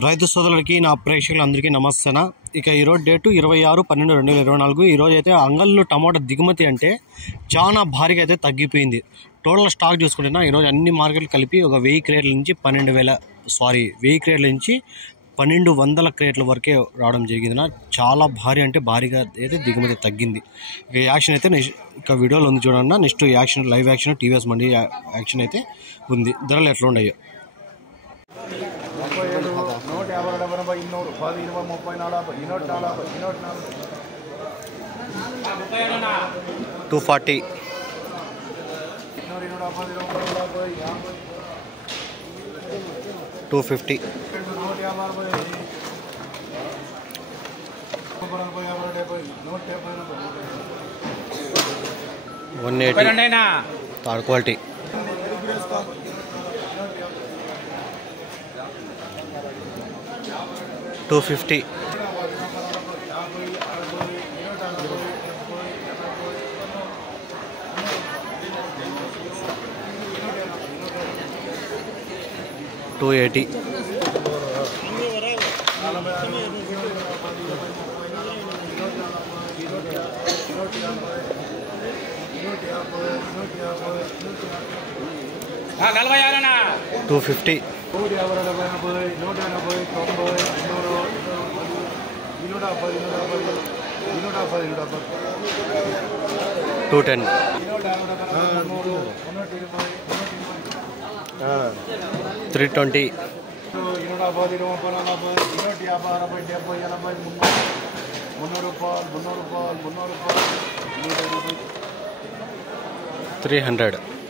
రైతు సోదరులకి నా ప్రేక్షకులందరికీ నమస్తేన. ఇక ఈరోజు డేటు 26/12/2024. ఈరోజు అయితే అంగళ్ళు టమాటా దిగుమతి అంటే చాలా భారీగా అయితే తగ్గిపోయింది. టోటల్ స్టాక్ చూసుకుంటున్నా ఈరోజు అన్ని మార్కెట్లు కలిపి ఒక 1000 క్రేట్ల నుంచి 1000 క్రేట్ల నుంచి 1200 క్రేట్ల వరకే రావడం జరిగింది. చాలా భారీ అంటే భారీగా అయితే దిగుమతి తగ్గింది. ఇక యాక్షన్ అయితే ఇక వీడియోలో ఉంది చూడన్నా. Next action live action TVS మండి యాక్షన్ అయితే ఉంది. ధరలు ఎట్లా ఉన్నాయో 240 250 180 థర్డ్ క్వాలిటీ 250 280 250 210 320 300